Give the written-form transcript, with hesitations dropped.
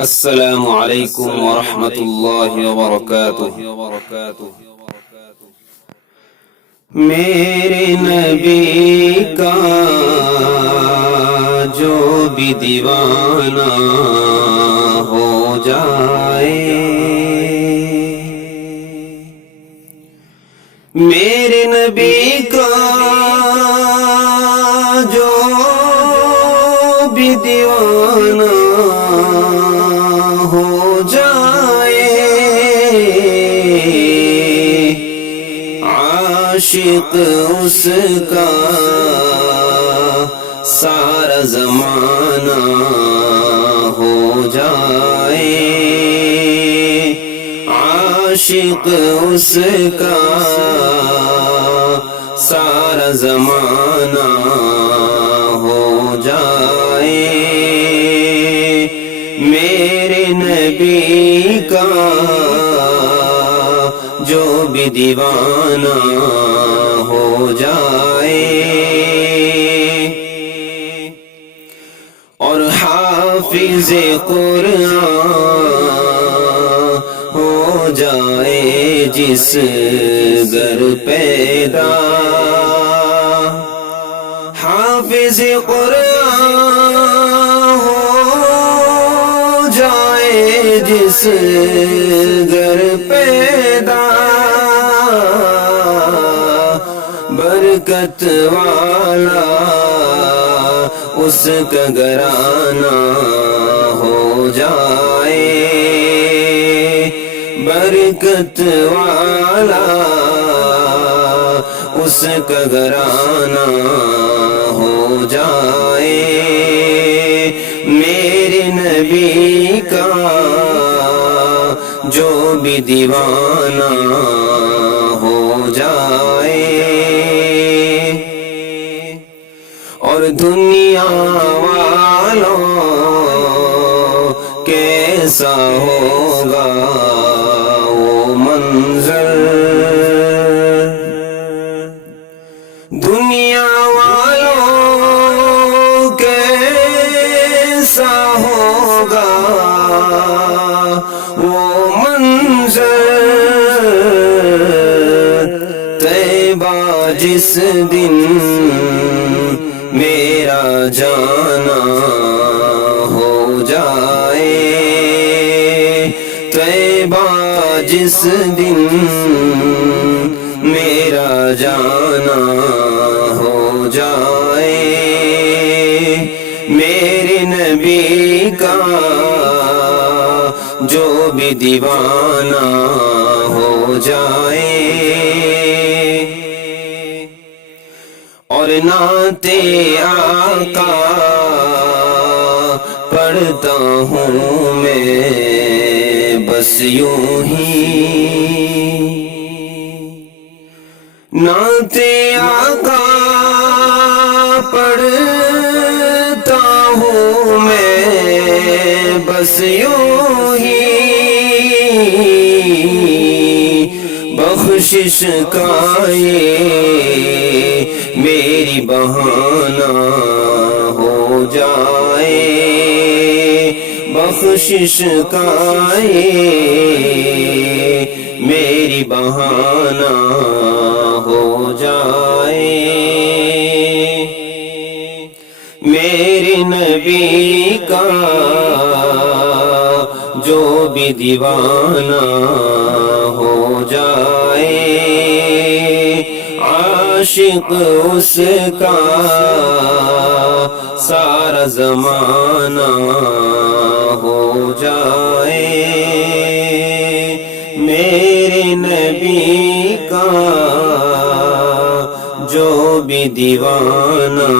السلام علیکم ورحمۃ اللہ وبرکاتہ۔ میرے نبی کا جو بھی دیوانہ ہو جائے، میرے نبی کا جو بھی دیوانہ ہو جائے، عاشق اس کا سارا زمانہ ہو جائے، عاشق اس کا سارا زمانہ ہو جائے، میرے نبی کا جو بھی دیوانہ ہو جائے، اور حافظ قرآن ہو جائے جس گھر پیدا، حافظ قرآن ہو جائے جس گھر پیدا، برکت والا اس کا گھرانہ ہو جائے، برکت والا اس کا گھرانہ ہو جائے، میرے نبی کا جو بھی دیوانہ ہو جائے، اور دنیا والوں کیسا ہوگا وہ منظر، دنیا والوں کیسا ہوگا وہ منظر، طیبہ جس دن میرا جانا ہو جائے، طیبہ جس دن میرا جانا ہو جائے، میرے نبی کا جو بھی دیوانہ ہو جائے، اور نعت آقا پڑھتا ہوں میں بس یوں ہی، نعت آقا پڑھتا ہوں میں بس یوں ہی، بخشش کا یہ میری بہانہ ہو جائے، بخشش کا یہ میری بہانہ ہو جائے، میرے نبی کا جو بھی دیوانہ ہو جائے، عاشق اس کا سارا زمانہ ہو جائے، میرے نبی کا جو بھی دیوانہ